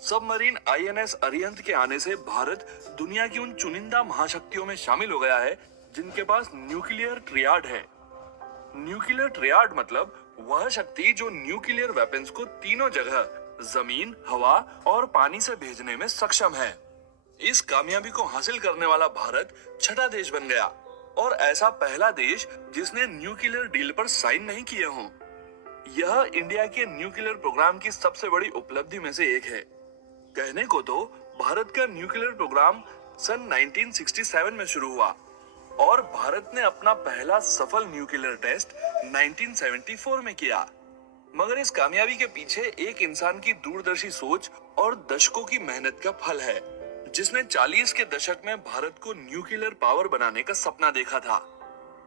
Submarine INS Arihant के आने से भारत दुनिया की उन चुनिंदा महाशक्तियों में शामिल हो गया है जिनके पास न्यूक्लियर ट्रियाड है। न्यूक्लियर ट्रियाड मतलब वह शक्ति जो न्यूक्लियर वेपन्स को तीनों जगह जमीन, हवा और पानी से भेजने में सक्षम है। इस कामयाबी को हासिल करने वाला भारत छठा देश बन गया और ऐसा पहला देश जिसने न्यूक्लियर डील पर साइन नहीं किए हों। यह इंडिया के न्यूक्लियर प्रोग्राम की सबसे बड़ी उपलब्धि में से एक है। कहने को तो भारत का न्यूक्लियर प्रोग्राम सन 1967 में शुरू हुआ और भारत ने अपना पहला सफल न्यूक्लियर टेस्ट 1974 में किया। मगर इस कामयाबी के पीछे एक इंसान की दूरदर्शी सोच और दशकों की मेहनत का फल है, जिसने 40 के दशक में भारत को न्यूक्लियर पावर बनाने का सपना देखा था।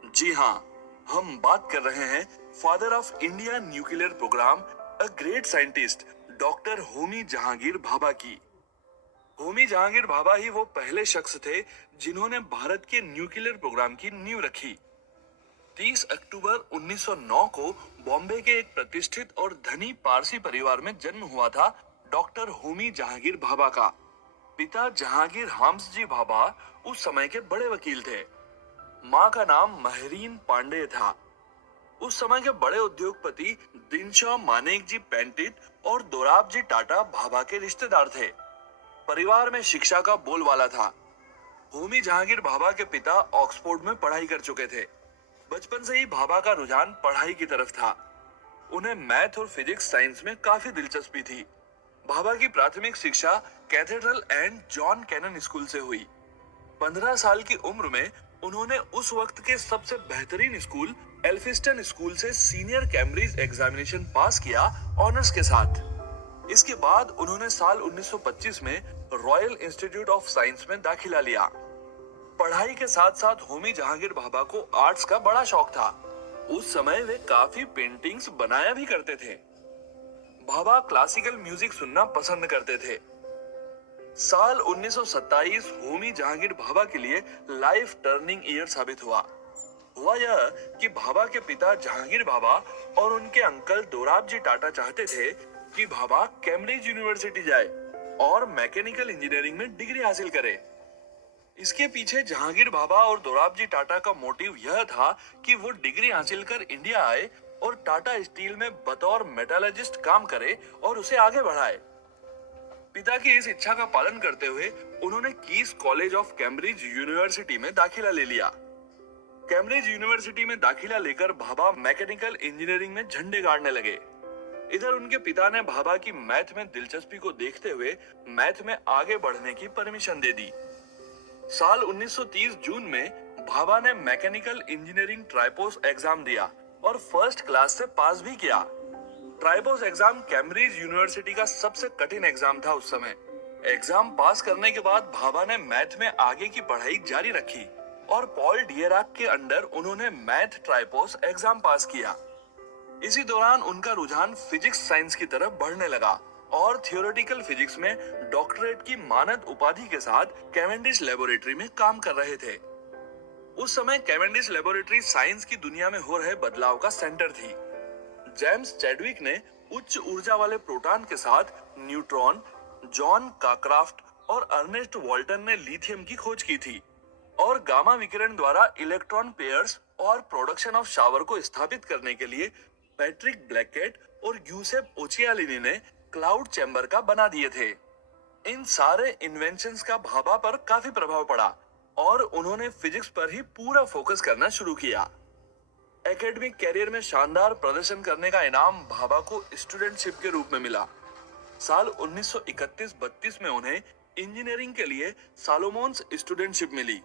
जी हाँ, हम बात कर रहे हैं father of India nuclear programme, a great scientist, doctor Homi Jehangir Bhabha की। होमी जहांगीर भाभा ही वो पहले शख्स थे जिन्होंने भारत के न्यूक्लियर प्रोग्राम की नींव रखी। 30 अक्टूबर 1909 को बॉम्बे के एक प्रतिष्ठित और धनी पारसी परिवार में जन्म हुआ था डॉक्टर होमी जहांगीर भाभा का। पिता जहांगीर हाम्स जी भाभा उस समय के बड़े वकील थे। माँ का नाम महरीन पांडे था। उस समय के बड़े उद्योगपति दिनशा मानेक जी पेंटित और दोराब जी टाटा भाभा के रिश्तेदार थे। परिवार में शिक्षा का बोलबाला था। होमी जहांगीर भाभा के पिता ऑक्सफोर्ड में पढ़ाई कर चुके थे। बचपन से ही भाभा का रुझान पढ़ाई की तरफ था। उन्हें मैथ और फिजिक्स साइंस में काफी दिलचस्पी थी। भाभा की प्राथमिक शिक्षा Cathedral and John Connon School से हुई। 15 साल की उम्र में उन्होंने उस वक्त के सबसे बेहतरीन स्कूल एल्फिस्टन स्कूल से सीनियर कैम्ब्रिज एग्जामिनेशन पास किया ऑनर्स के साथ। इसके बाद उन्होंने साल 1925 में रॉयल इंस्टीट्यूट ऑफ साइंस में दाखिला लिया। पढ़ाई के साथ साथ होमी जहांगीर भाभा को आर्ट्स का बड़ा शौक था। उस समय वे काफी पेंटिंग्स बनाया भी करते थे। भाभा क्लासिकल म्यूजिक सुनना पसंद करते थे। साल 1927 होमी जहांगीर भाभा के लिए लाइफ टर्निंग ईयर साबित हुआ। हुआ यह कि भाभा के पिता जहांगीर भाभा और उनके अंकल दोराब जी टाटा चाहते थे कि भाभा कैम्ब्रिज यूनिवर्सिटी जाए और मैकेनिकल इंजीनियरिंग में डिग्री हासिल करे। इसके पीछे जहांगीर भाभा और दोराब जी टाटा का मोटिव यह था कि वो डिग्री हासिल कर इंडिया आए और टाटा स्टील में बतौर मेटालर्जिस्ट काम करे और उसे आगे बढ़ाए। पिता की इस इच्छा का पालन करते हुए उन्होंने Caius College of Cambridge University में दाखिला ले लिया। कैम्ब्रिज यूनिवर्सिटी में दाखिला लेकर भाभा मैकेनिकल इंजीनियरिंग में झंडे गाड़ने लगे। इधर उनके पिता ने भाभा की मैथ में दिलचस्पी को देखते हुए मैथ में आगे बढ़ने की परमिशन दे दी। साल 1930 जून में भाभा ने मैकेनिकल इंजीनियरिंग ट्राइपोस एग्जाम दिया और फर्स्ट क्लास से पास भी किया। ट्राइपोस एग्जाम कैम्ब्रिज यूनिवर्सिटी का सबसे कठिन एग्जाम था उस समय। एग्जाम पास करने के बाद भाभा ने मैथ में आगे की पढ़ाई जारी रखी और पॉल डियराक के अंडर उन्होंने मैथ ट्राइपोस एग्जाम पास किया। इसी दौरान उनका रुझान फिजिक्स साइंस की तरफ बढ़ने लगा और थियोरेटिकल फिजिक्स में डॉक्टरेट की मानद उपाधि के साथ कैवेंडिश लेबोरेटरी में काम कर रहे थे। उस समय कैवेंडिश लेबोरेटरी साइंस की दुनिया में हो रहे बदलाव का सेंटर थी। जेम्स चैडविक ने उच्च ऊर्जा वाले प्रोटॉन के साथ न्यूट्रॉन, जॉन काक्राफ्ट और अर्नेस्ट वॉल्टन ने लिथियम की खोज की थी और गामा विकिरण द्वारा इलेक्ट्रॉन पेयर्स और प्रोडक्शन ऑफ शावर को स्थापित करने के लिए पैट्रिक ब्लैकेट और यूसेफ ओचियालिनी ने क्लाउड चैम्बर का बना दिए थे। इन सारे इन्वेंशंस का भाभा पर काफी प्रभाव पड़ा और उन्होंने फिजिक्स पर ही पूरा फोकस करना शुरू किया। एकेडमिक कैरियर में शानदार प्रदर्शन करने का इनाम भाभा को स्टूडेंटशिप के रूप में मिला। साल 1931-32 में उन्हें इंजीनियरिंग के लिए सालोमोन्स स्टूडेंटशिप मिली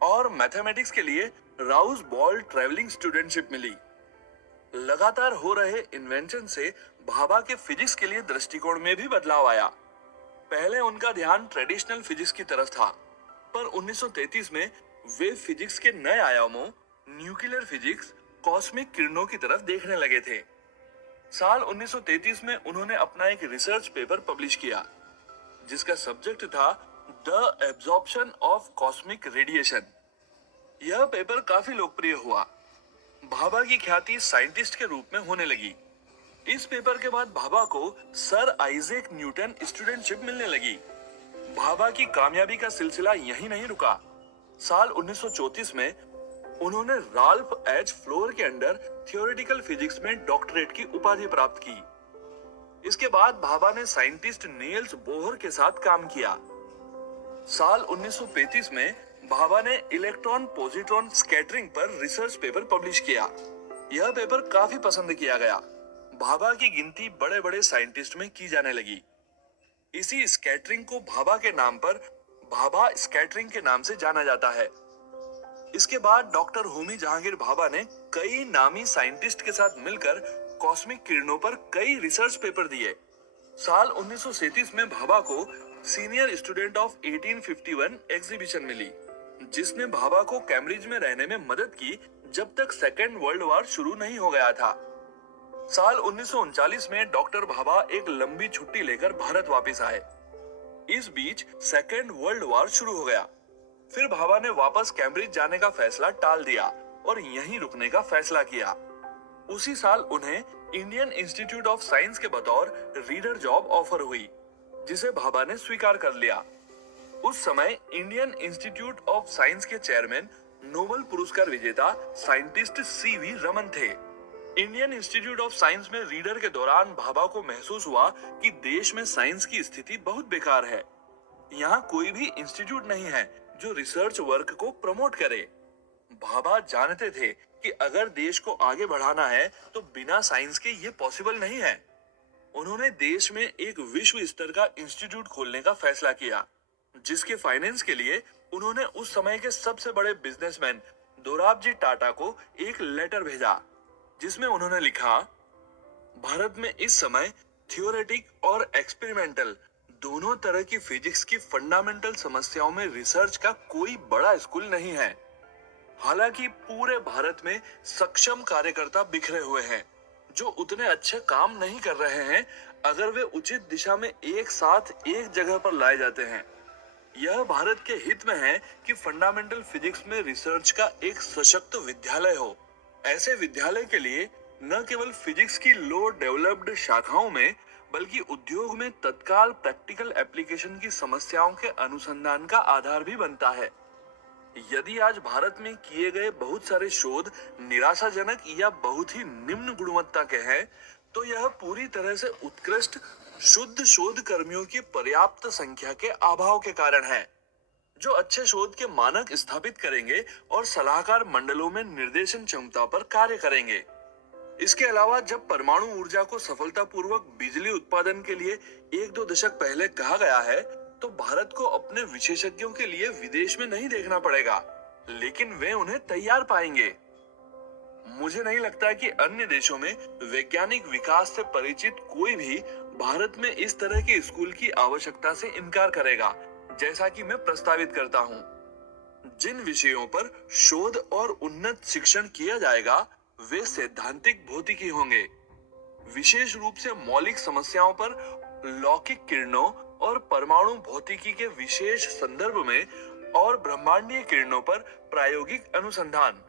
और मैथमेटिक्स के लिए राउस बॉल ट्रेवलिंग स्टूडेंटशिप मिली। लगातार हो रहे इन्वेंशन से भाभा के फिजिक्स के लिए दृष्टिकोण में भी बदलाव आया। पहले उनका ध्यान ट्रेडिशनल फिजिक्स की तरफ था, पर 1933 में वे फिजिक्स के नए आयामों, न्यूक्लियर फिजिक्स, कॉस्मिक किरणों की तरफ देखने लगे थे। साल 1933 में उन्होंने अपना एक रिसर्च पेपर पब्लिश किया जिसका सब्जेक्ट था the absorption of cosmic radiation. यह पेपर काफी लोकप्रिय हुआ। भाभा की ख्याति साइंटिस्ट के रूप में होने लगी। इस पेपर के बाद भाभा को सर आइजैक न्यूटन स्टूडेंटशिप मिलने लगी। भाभा की कामयाबी का सिलसिला यहीं नहीं रुका। साल 1934 में उन्होंने राल्फ एच फ्लोर के अंडर थियोरेटिकल फिजिक्स में डॉक्टरेट की उपाधि प्राप्त की। इसके बाद भाभा ने साइंटिस्ट नील्स बोहर के साथ काम किया। साल 1935 में भाभा ने इलेक्ट्रॉन पोजिट्रॉन स्कैटरिंग पर रिसर्च पेपर पब्लिश किया। यह पेपर काफी पसंद किया गया। भाभा की गिनती बड़े बड़े साइंटिस्ट में की जाने लगी। इसी स्कैटरिंग को भाभा के नाम पर भाभा स्कैटरिंग के नाम से जाना जाता है। इसके बाद डॉक्टर होमी जहांगीर भाभा ने कई नामी साइंटिस्ट के साथ मिलकर कॉस्मिक किरणों पर कई रिसर्च पेपर दिए। साल 1937 में भाभा को सीनियर स्टूडेंट ऑफ 1851 एग्जीबिशन मिली, जिसने भाभा को कैम्ब्रिज में रहने में मदद की जब तक सेकेंड वर्ल्ड वॉर शुरू नहीं हो गया था। साल 1939 में डॉक्टर भाभा एक लंबी छुट्टी लेकर भारत वापस आए। इस बीच सेकेंड वर्ल्ड वॉर शुरू हो गया। फिर भाभा ने वापस कैम्ब्रिज जाने का फैसला टाल दिया और यहीं रुकने का फैसला किया। उसी साल उन्हें इंडियन इंस्टीट्यूट ऑफ साइंस के बतौर रीडर जॉब ऑफर हुई, जिसे भाभा ने स्वीकार कर लिया। उस समय इंडियन इंस्टीट्यूट ऑफ साइंस के चेयरमैन नोबेल पुरस्कार विजेता साइंटिस्ट सीवी रमन थे। इंडियन इंस्टीट्यूट ऑफ साइंस में रीडर के दौरान भाभा को महसूस हुआ कि देश में साइंस की स्थिति बहुत बेकार है। यहाँ कोई भी इंस्टीट्यूट नहीं है जो रिसर्च वर्क को प्रमोट करे। भाभा जानते थे कि अगर देश को आगे बढ़ाना है तो बिना साइंस के ये पॉसिबल नहीं है। उन्होंने देश में एक विश्व स्तर का इंस्टीट्यूट खोलने का फैसला किया, जिसके फाइनेंस के लिए उन्होंने उस समय के सबसे बड़े बिजनेसमैन दोराबजी टाटा को एक लेटर भेजा, जिसमें उन्होंने लिखा, भारत में इस समय थियोरेटिक और एक्सपेरिमेंटल दोनों तरह की फिजिक्स की फंडामेंटल समस्याओं में रिसर्च का कोई बड़ा स्कूल नहीं है। हालांकि पूरे भारत में सक्षम कार्यकर्ता बिखरे हुए हैं जो उतने अच्छे काम नहीं कर रहे हैं अगर वे उचित दिशा में एक साथ एक जगह पर लाए जाते हैं। यह भारत के हित में है कि फंडामेंटल फिजिक्स में रिसर्च का एक सशक्त विद्यालय हो। ऐसे विद्यालय के लिए न केवल फिजिक्स की लो डेवलप्ड शाखाओं में बल्कि उद्योग में तत्काल प्रैक्टिकल एप्लीकेशन की समस्याओं के अनुसंधान का आधार भी बनता है। यदि आज भारत में किए गए बहुत सारे शोध निराशाजनक या बहुत ही निम्न गुणवत्ता के हैं, तो यह पूरी तरह से उत्कृष्ट शुद्ध शोध कर्मियों की पर्याप्त संख्या के अभाव के कारण है, जो अच्छे शोध के मानक स्थापित करेंगे और सलाहकार मंडलों में निर्देशन क्षमता पर कार्य करेंगे। इसके अलावा जब परमाणु ऊर्जा को सफलतापूर्वक बिजली उत्पादन के लिए 1-2 दशक पहले कहा गया है, तो भारत को अपने विशेषज्ञों के लिए विदेश में नहीं देखना पड़ेगा, लेकिन वे उन्हें तैयार पाएंगे। मुझे नहीं लगता कि अन्य देशों में वैज्ञानिक विकास से परिचित कोई भी भारत में इस तरह के स्कूल की आवश्यकता से इनकार करेगा, जैसा कि मैं प्रस्तावित करता हूँ। जिन विषयों पर शोध और उन्नत शिक्षण किया जाएगा वे सैद्धांतिक भौतिकी होंगे, विशेष रूप से मौलिक समस्याओं पर लौकिक किरणों और परमाणु भौतिकी के विशेष संदर्भ में और ब्रह्मांडीय किरणों पर प्रायोगिक अनुसंधान।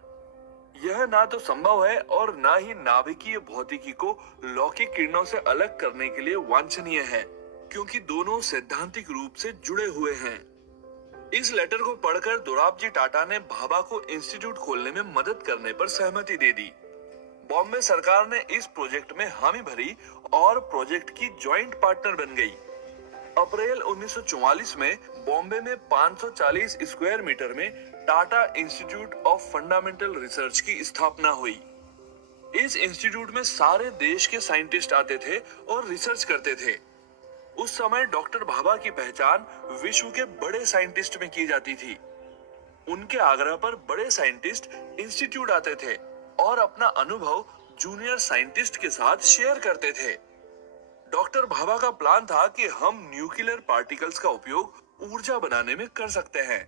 यह ना तो संभव है और ना ही नाभिकीय भौतिकी को लौकिक किरणों से अलग करने के लिए वांछनीय है, क्योंकि दोनों सैद्धांतिक रूप से जुड़े हुए हैं। इस लेटर को पढ़कर दोराबजी टाटा ने भाभा को इंस्टीट्यूट खोलने में मदद करने पर सहमति दे दी। बॉम्बे सरकार ने इस प्रोजेक्ट में हामी भरी और प्रोजेक्ट की जॉइंट पार्टनर बन गई। अप्रैल 1944 में बॉम्बे में 540 स्क्वायर मीटर में Tata institute of fundamental research की स्थापना हुई। इस इंस्टीट्यूट में सारे देश के साइंटिस्ट आते थे और रिसर्च करते थे। उस समय डॉक्टर भाभा की पहचान विश्व के बड़े साइंटिस्ट में की जाती थी। उनके आग्रह पर बड़े साइंटिस्ट इंस्टीट्यूट आते थे और अपना अनुभव जूनियर साइंटिस्ट के साथ शेयर करते थे। डॉक्टर भाभा का प्लान था कि हम न्यूक्लियर पार्टिकल्स का उपयोग ऊर्जा बनाने में कर सकते हैं।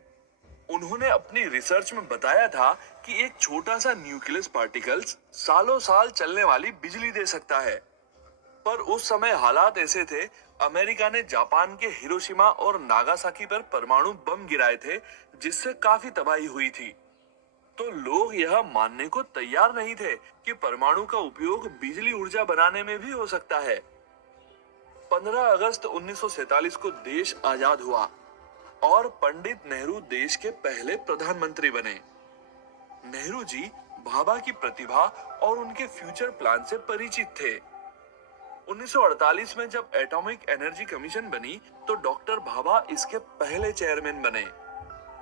उन्होंने अपनी रिसर्च में बताया था कि एक छोटा सा न्यूक्लियस पार्टिकल्स सालों साल चलने वाली बिजली दे सकता है। पर उस समय हालात ऐसे थे, अमेरिका ने जापान के हिरोशिमा और नागासाकी पर परमाणु बम गिराए थे, जिससे काफी तबाही हुई थी। तो लोग यह मानने को तैयार नहीं थे कि परमाणु का उपयोग बिजली ऊर्जा बनाने में भी हो सकता है। 15 अगस्त 1947 को देश आजाद हुआ और पंडित नेहरू देश के पहले प्रधानमंत्री बने। नेहरू जी भाभा की प्रतिभा और उनके फ्यूचर प्लान से परिचित थे। 1948 में जब एटॉमिक एनर्जी कमीशन बनी तो डॉक्टर भाभा इसके पहले चेयरमैन बने।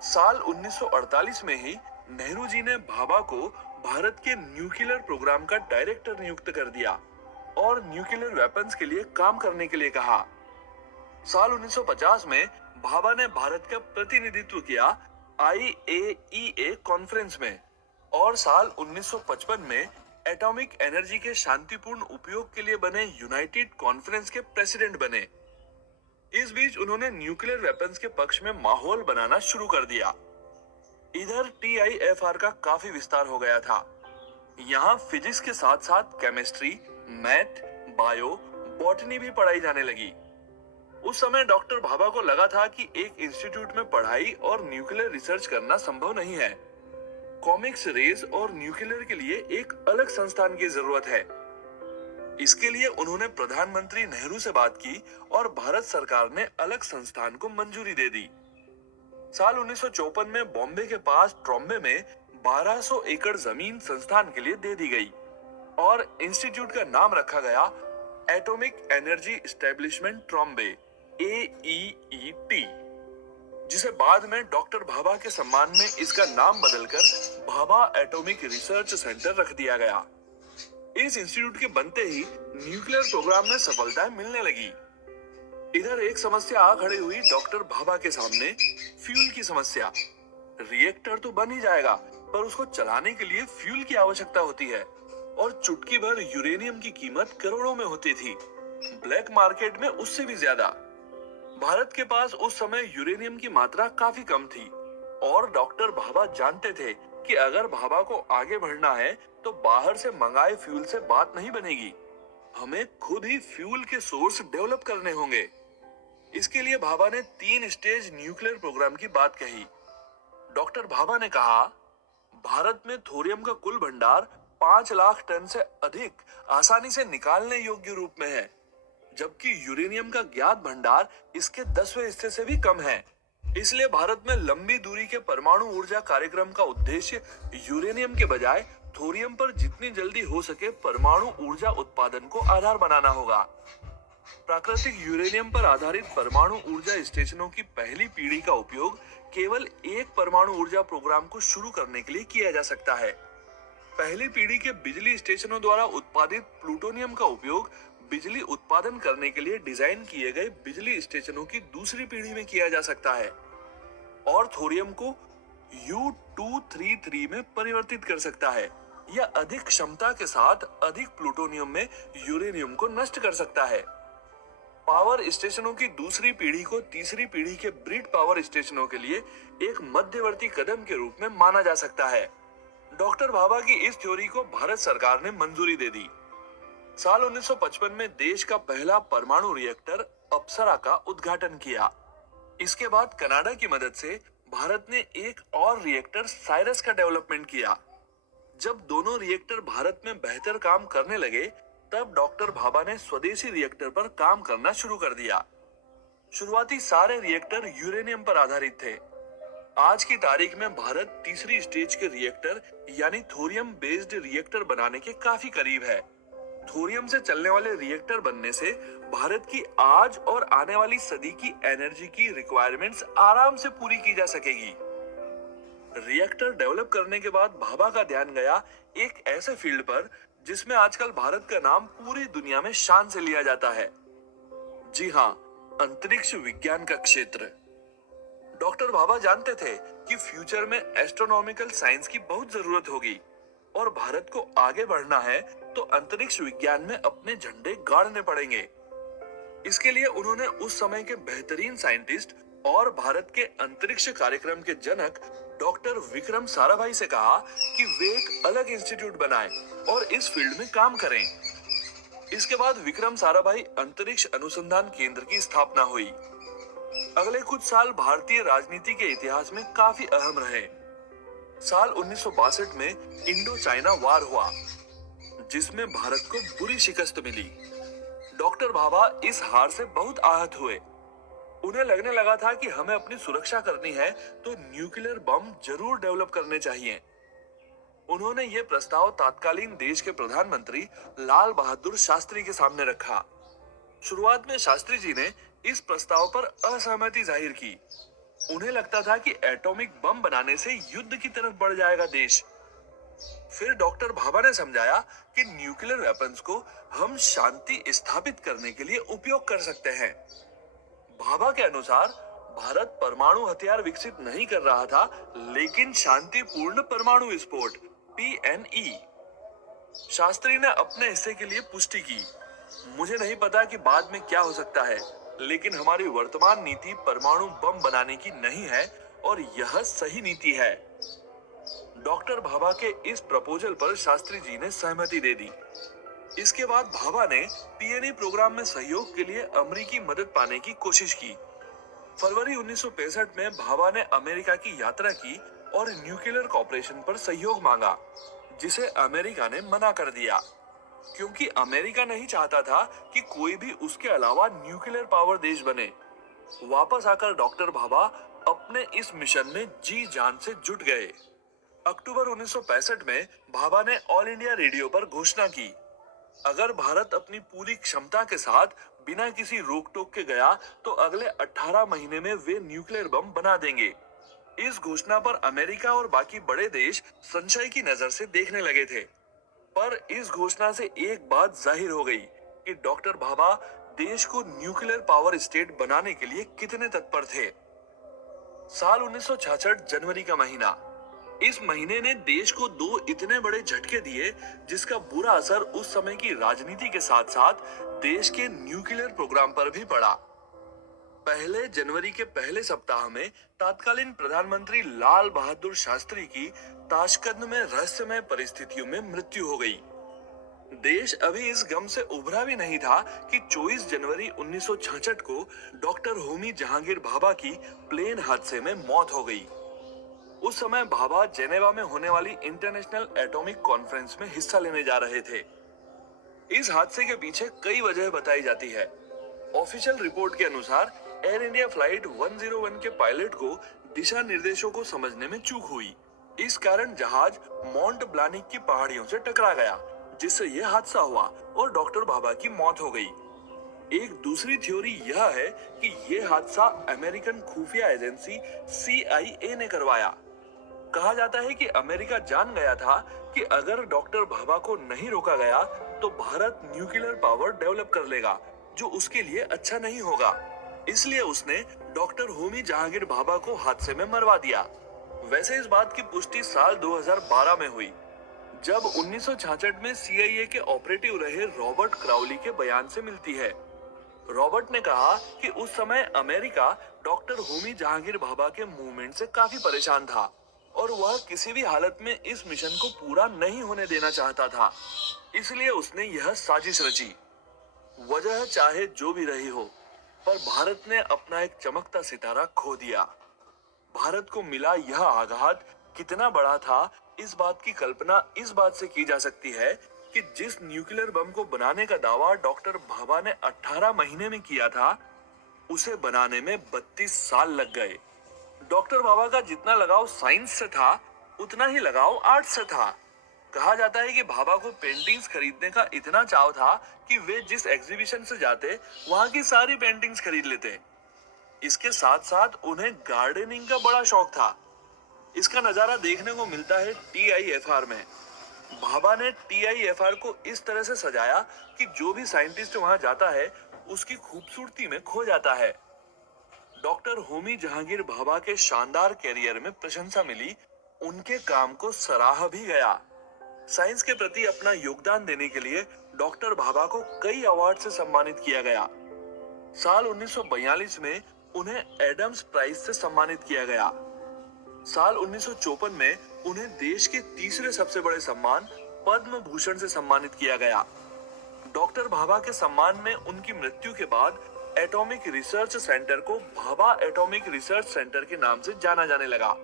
साल 1948 में ही नेहरू जी ने भाभा को भारत के न्यूक्लियर प्रोग्राम का डायरेक्टर नियुक्त कर दिया और न्यूक्लियर वेपन्स के लिए काम करने के लिए कहा। साल 1950 में भाभा ने भारत का प्रतिनिधित्व किया IAEA कॉन्फ्रेंस में और साल 1955 में एटॉमिक एनर्जी के शांतिपूर्ण उपयोग के लिए बने यूनाइटेड कॉन्फ्रेंस के प्रेसिडेंट बने। इस बीच उन्होंने न्यूक्लियर वेपन्स के पक्ष में माहौल बनाना शुरू कर दिया। इधर TIFR का काफी विस्तार हो गया था। यहाँ फिजिक्स के साथ साथ केमिस्ट्री, मैथ, बायो, बॉटनी भी पढ़ाई जाने लगी। उस समय डॉक्टर भाभा को लगा था कि एक इंस्टीट्यूट में पढ़ाई और न्यूक्लियर रिसर्च करना संभव नहीं है। कॉमिक्स रेज और न्यूक्लियर के लिए एक अलग संस्थान की जरूरत है। इसके लिए उन्होंने प्रधानमंत्री नेहरू से बात की और भारत सरकार ने अलग संस्थान को मंजूरी दे दी। साल 1954 में बॉम्बे के पास ट्रॉम्बे में 1200 एकड़ जमीन संस्थान के लिए दे दी गई और इंस्टीट्यूट का नाम रखा गया atomic energy establishment Trombay AEET, जिसे बाद में डॉक्टर भाभा के सम्मान में इसका नाम बदलकर भाभा एटॉमिक रिसर्च सेंटर रख दिया गया। इस इंस्टीट्यूट के बनते ही न्यूक्लियर प्रोग्राम में सफलताएं मिलने लगी। इधर एक समस्या आ खड़ी हुई डॉक्टर भाभा के सामने, फ्यूल की समस्या। रिएक्टर तो बन ही जाएगा पर उसको चलाने के लिए फ्यूल की आवश्यकता होती है और चुटकी भर यूरेनियम की कीमत करोड़ों में होती थी, ब्लैक मार्केट में उससे भी ज्यादा। भारत के पास उस समय यूरेनियम की मात्रा काफी कम थी और डॉक्टर भाभा जानते थे कि अगर भाभा को आगे बढ़ना है तो बाहर से मंगाए फ्यूल से बात नहीं बनेगी, हमें खुद ही फ्यूल के सोर्स डेवलप करने होंगे। इसके लिए भाभा ने 3 स्टेज न्यूक्लियर प्रोग्राम की बात कही। डॉक्टर भाभा ने कहा, भारत में थोरियम का कुल भंडार 5 लाख टन से अधिक आसानी से निकालने योग्य रूप में है, जबकि यूरेनियम का ज्ञात भंडार इसके 10वें हिस्से से भी कम है। इसलिए भारत में लंबी दूरी के परमाणु ऊर्जा कार्यक्रम का उद्देश्य यूरेनियम के बजाय थोरियम पर जितनी जल्दी हो सके परमाणु ऊर्जा उत्पादन को आधार बनाना होगा। प्राकृतिक यूरेनियम पर आधारित परमाणु ऊर्जा स्टेशनों की पहली पीढ़ी का उपयोग केवल एक परमाणु ऊर्जा प्रोग्राम को शुरू करने के लिए किया जा सकता है। पहली पीढ़ी के बिजली स्टेशनों द्वारा उत्पादित प्लूटोनियम का उपयोग बिजली उत्पादन करने के लिए डिजाइन किए गए बिजली स्टेशनों की दूसरी पीढ़ी में किया जा सकता है और थोरियम को U-233 में परिवर्तित कर सकता है। यह अधिक क्षमता के साथ अधिक प्लूटोनियम में यूरेनियम को नष्ट कर सकता है। पावर स्टेशनों की दूसरी पीढ़ी को तीसरी पीढ़ी के ब्रिज पावर स्टेशनों के लिए एक मध्यवर्ती कदम के रूप में माना जा सकता है। डॉक्टर भाभा की इस थ्योरी को भारत सरकार ने मंजूरी दे दी। साल 1955 में देश का पहला परमाणु रिएक्टर अप्सरा का उद्घाटन किया। इसके बाद कनाडा की मदद से भारत ने एक और रिएक्टर साइरस का डेवलपमेंट किया। जब दोनों रिएक्टर भारत में बेहतर काम करने लगे तब डॉक्टर भाभा ने स्वदेशी रिएक्टर पर काम करना शुरू कर दिया। शुरुआती सारे रिएक्टर यूरेनियम पर आधारित थे। आज की तारीख में भारत तीसरी स्टेज के रिएक्टर यानी थोरियम बेस्ड रिएक्टर बनाने के काफी करीब है। थोरियम से चलने वाले रिएक्टर बनने से भारत की आज और आने वाली सदी की एनर्जी की रिक्वायरमेंट्स आराम से पूरी की जा सकेगी। रिएक्टर डेवलप करने के बाद भाभा का ध्यान गया एक ऐसे फील्ड पर जिसमें आजकल भारत का नाम पूरी दुनिया में शान से लिया जाता है। जी हाँ, अंतरिक्ष विज्ञान का क्षेत्र। डॉक्टर भाभा जानते थे कि फ्यूचर में एस्ट्रोनॉमिकल साइंस की बहुत जरूरत होगी और भारत को आगे बढ़ना है तो अंतरिक्ष विज्ञान में अपने झंडे गाड़ने पड़ेंगे। इसके लिए उन्होंने उस समय के बेहतरीन साइंटिस्ट और भारत के अंतरिक्ष कार्यक्रम के जनक डॉक्टर विक्रम साराभाई से कहा कि वे एक अलग इंस्टीट्यूट बनाएं और इस फील्ड में काम करें। इसके बाद विक्रम साराभाई अंतरिक्ष अनुसंधान केंद्र की स्थापना हुई। अगले कुछ साल भारतीय राजनीति के इतिहास में काफी अहम रहे। साल 1962 में इंडो चाइना वार हुआ, जिसमें भारत को बुरी शिकस्त मिली। डॉक्टर भाभा इस हार से बहुत आहत हुए। उन्हें लगने लगा था कि हमें अपनी सुरक्षा करनी है तो न्यूक्लियर बम जरूर डेवलप करने चाहिए। उन्होंने ये प्रस्ताव तत्कालीन देश के प्रधानमंत्री लाल बहादुर शास्त्री के सामने रखा। शुरुआत में शास्त्री जी ने इस प्रस्ताव पर असहमति जाहिर की। उन्हें लगता था कि एटॉमिक बम बनाने से युद्ध की तरफ बढ़ जाएगा देश। फिर डॉक्टर भाभा ने समझाया कि न्यूक्लियर वेपन्स को हम शांति स्थापित करने के लिए उपयोग कर सकते हैं। भाभा के अनुसार भारत परमाणु हथियार विकसित नहीं कर रहा था, लेकिन शांतिपूर्ण परमाणु विस्फोट PNE। शास्त्री ने अपने हिस्से के लिए पुष्टि की, मुझे नहीं पता कि बाद में क्या हो सकता है, लेकिन हमारी वर्तमान नीति परमाणु बम बनाने की नहीं है और यह सही नीति है। डॉक्टर भाभा के इस प्रपोजल पर शास्त्री जी ने सहमति दे दी। इसके बाद भाभा ने PNE प्रोग्राम में सहयोग के लिए अमेरिकी मदद पाने की कोशिश की। फरवरी 1965 में भाभा ने अमेरिका की यात्रा की और न्यूक्लियर कॉपरेशन पर सहयोग मांगा, जिसे अमेरिका ने मना कर दिया, क्योंकि अमेरिका नहीं चाहता था कि कोई भी उसके अलावा न्यूक्लियर पावर देश बने। वापस आकर डॉक्टर भाभा अपने इस मिशन में जी जान से जुट गए। अक्टूबर 1965 में भाभा ने ऑल इंडिया रेडियो पर घोषणा की, अगर भारत अपनी पूरी क्षमता के साथ बिना किसी रोक टोक के गया तो अगले 18 महीने में वे न्यूक्लियर बम बना देंगे। इस घोषणा पर अमेरिका और बाकी बड़े देश संशय की नजर से देखने लगे थे, पर इस घोषणा से एक बात जाहिर हो गई कि डॉक्टर भाभा देश को न्यूक्लियर पावर स्टेट बनाने के लिए कितने तत्पर थे। साल 1966 जनवरी का महीना। इस महीने ने देश को दो इतने बड़े झटके दिए, जिसका बुरा असर उस समय की राजनीति के साथ साथ देश के न्यूक्लियर प्रोग्राम पर भी पड़ा। पहले जनवरी के पहले सप्ताह में तत्कालीन प्रधानमंत्री लाल बहादुर शास्त्री की ताशकंद में रहस्यमय परिस्थितियों में मृत्यु हो गई। देश अभी इस गम से उभरा भी नहीं था कि 24 जनवरी 1966 को डॉक्टर होमी जहांगीर भाभा की प्लेन हादसे में मौत हो गई। उस समय भाभा जेनेवा में होने वाली इंटरनेशनल एटॉमिक कॉन्फ्रेंस में हिस्सा लेने जा रहे थे। इस हादसे के पीछे कई वजह बताई जाती है। ऑफिशियल रिपोर्ट के अनुसार एयर इंडिया फ्लाइट 101 के पायलट को दिशा निर्देशों को समझने में चूक हुई। इस कारण जहाज माउंट ब्लानिक की पहाड़ियों से टकरा गया, जिससे यह हादसा हुआ और डॉक्टर भाभा की मौत हो गई। एक दूसरी थ्योरी यह है कि यह हादसा अमेरिकन खुफिया एजेंसी CIA ने करवाया। कहा जाता है कि अमेरिका जान गया था कि अगर डॉक्टर भाभा को नहीं रोका गया तो भारत न्यूक्लियर पावर डेवलप कर लेगा, जो उसके लिए अच्छा नहीं होगा। इसलिए उसने डॉक्टर होमी जहांगीर भाभा को हादसे में मरवा दिया। वैसे इस बात की पुष्टि साल 2012 में हुई, जब 1966 में CIA के ऑपरेटिव रहे रॉबर्ट क्राउली के बयान से मिलती है। रॉबर्ट ने कहा कि उस समय अमेरिका डॉक्टर होमी जहांगीर भाभा के मूवमेंट से काफी परेशान था और वह किसी भी हालत में इस मिशन को पूरा नहीं होने देना चाहता था। इसलिए उसने यह साजिश रची। वजह चाहे जो भी रही हो, पर भारत ने अपना एक चमकता सितारा खो दिया। भारत को मिला यह आघात कितना बड़ा था, इस बात की कल्पना इस बात से की जा सकती है कि जिस न्यूक्लियर बम को बनाने का दावा डॉक्टर भाभा ने 18 महीने में किया था, उसे बनाने में 32 साल लग गए। डॉक्टर भाभा का जितना लगाव साइंस से था, उतना ही लगाव आर्ट से था। कहा जाता है कि भाभा को पेंटिंग्स खरीदने का इतना चाव था कि वे जिस एग्जीबिशन से जाते, वहां की सारी पेंटिंग्स खरीद लेते। इसके साथ साथ उन्हें गार्डनिंग का बड़ा शौक था। इसका नजारा देखने को मिलता है TIFR में। भाभा ने TIFR को इस तरह से सजाया कि जो भी साइंटिस्ट वहां जाता है, उसकी खूबसूरती में खो जाता है। डॉक्टर होमी जहांगीर भाभा के शानदार कैरियर में प्रशंसा मिली, उनके काम को सराहा भी गया। साइंस के प्रति अपना योगदान देने के लिए डॉक्टर भाभा को कई अवार्ड से सम्मानित किया गया। साल 1942 में उन्हें एडम्स प्राइज से सम्मानित किया गया। साल 1954 में उन्हें देश के तीसरे सबसे बड़े सम्मान पद्म भूषण से सम्मानित किया गया। डॉक्टर भाभा के सम्मान में उनकी मृत्यु के बाद एटॉमिक रिसर्च सेंटर को भाभा एटॉमिक रिसर्च सेंटर के नाम से जाना जाने लगा।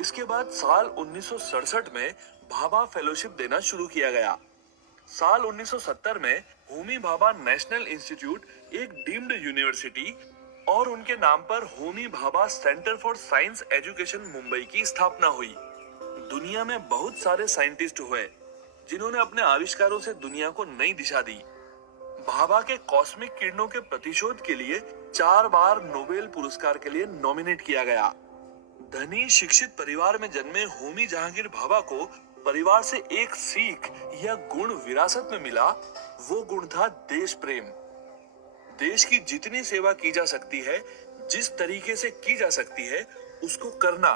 इसके बाद साल 1967 में भाभा फेलोशिप देना शुरू किया गया। साल 1970 में होमी भाभा नेशनल इंस्टीट्यूट एक डीम्ड यूनिवर्सिटी और उनके नाम पर Homi Bhabha centre for science education Mumbai की स्थापना हुई। दुनिया में बहुत सारे साइंटिस्ट हुए जिन्होंने अपने आविष्कारों से दुनिया को नई दिशा दी। भाभा के कॉस्मिक किरणों के प्रतिशोध के लिए 4 बार नोबेल पुरस्कार के लिए नॉमिनेट किया गया। धनी शिक्षित परिवार में जन्मे होमी जहांगीर भाभा को परिवार से एक सीख या गुण विरासत में मिला। वो गुण था देश प्रेम। देश की जितनी सेवा की जा सकती है, जिस तरीके से की जा सकती है, उसको करना,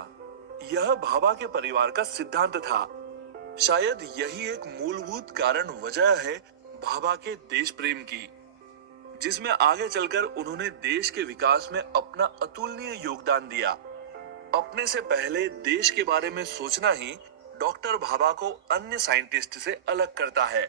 यह भाभा के परिवार का सिद्धांत था। शायद यही एक मूलभूत कारण वजह है भाभा के देश प्रेम की, जिसमें आगे चलकर उन्होंने देश के विकास में अपना अतुलनीय योगदान दिया। अपने से पहले देश के बारे में सोचना ही डॉक्टर भाभा को अन्य साइंटिस्ट से अलग करता है।